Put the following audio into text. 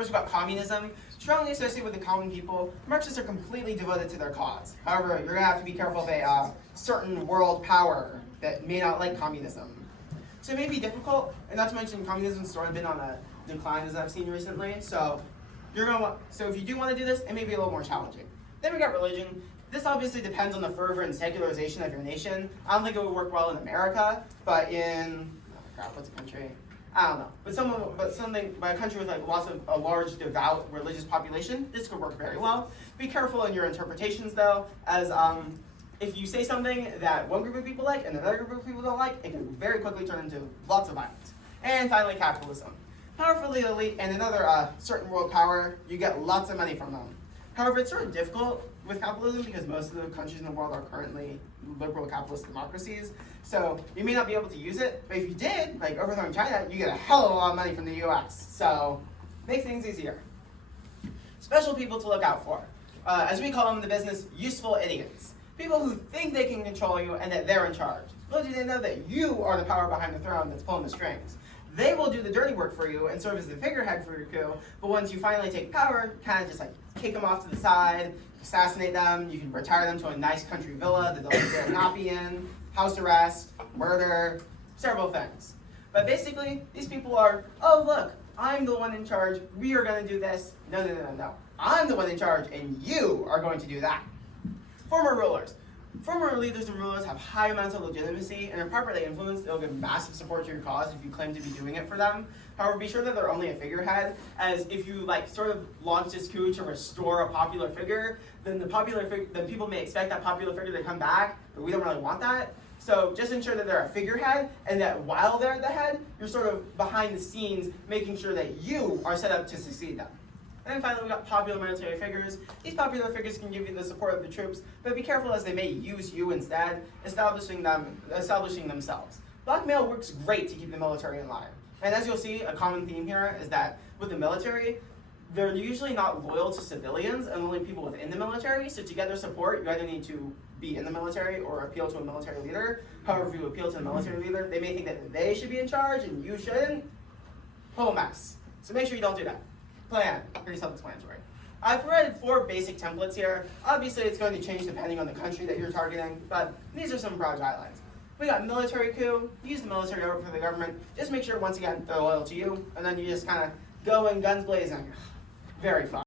First, we've got communism. Strongly associated with the common people, Marxists are completely devoted to their cause. However, you're going to have to be careful of a certain world power that may not like communism. So it may be difficult, and not to mention communism's sort of been on a decline as I've seen recently. So if you do want to do this, it may be a little more challenging. Then we got religion. This obviously depends on the fervor and secularization of your nation. I don't think it would work well in America, but in what's a country? I don't know. But a country with like a large devout religious population, this could work very well. Be careful in your interpretations though, as if you say something that one group of people like and another group of people don't like, it can very quickly turn into lots of violence. And finally, capitalism. Powerful elite and another certain world power, you get lots of money from them. However, it's sort of difficult with capitalism because most of the countries in the world are currently liberal capitalist democracies. So you may not be able to use it, but if you did, like overthrowing China, you get a hell of a lot of money from the US. So make things easier. Special people to look out for. As we call them in the business, useful idiots. People who think they can control you and that they're in charge. Little do they know that you are the power behind the throne that's pulling the strings. They will do the dirty work for you and serve as the figurehead for your coup, but once you finally take power, kind of just like kick them off to the side, assassinate them, you can retire them to a nice country villa that they'll be very happy in, house arrest, murder, several things. But basically, these people are, oh look, I'm the one in charge, we are going to do this. No, no, no, no, no. I'm the one in charge and you are going to do that. Former rulers. Former leaders and rulers have high amounts of legitimacy and are properly influenced. They'll give massive support to your cause if you claim to be doing it for them. However, be sure that they're only a figurehead, as if you sort of launch this coup to restore a popular figure, then people may expect that popular figure to come back, but we don't really want that. So just ensure that they're a figurehead, and that while they're at the head, you're sort of behind the scenes making sure that you are set up to succeed them. And then finally, we got popular military figures. These popular figures can give you the support of the troops, but be careful as they may use you instead, establishing themselves. Blackmail works great to keep the military in line. And as you'll see, a common theme here is that with the military, they're usually not loyal to civilians and only people within the military, so to get their support, you either need to be in the military or appeal to a military leader. However, if you appeal to a military leader, they may think that they should be in charge and you shouldn't. Whole mess. So make sure you don't do that. Plan. Pretty self-explanatory. I've provided 4 basic templates here. Obviously, it's going to change depending on the country that you're targeting, but these are some broad guidelines. We got military coup. Use the military over for the government. Just make sure, once again, they're loyal to you, and then you just kind of go in guns blazing. Very fun.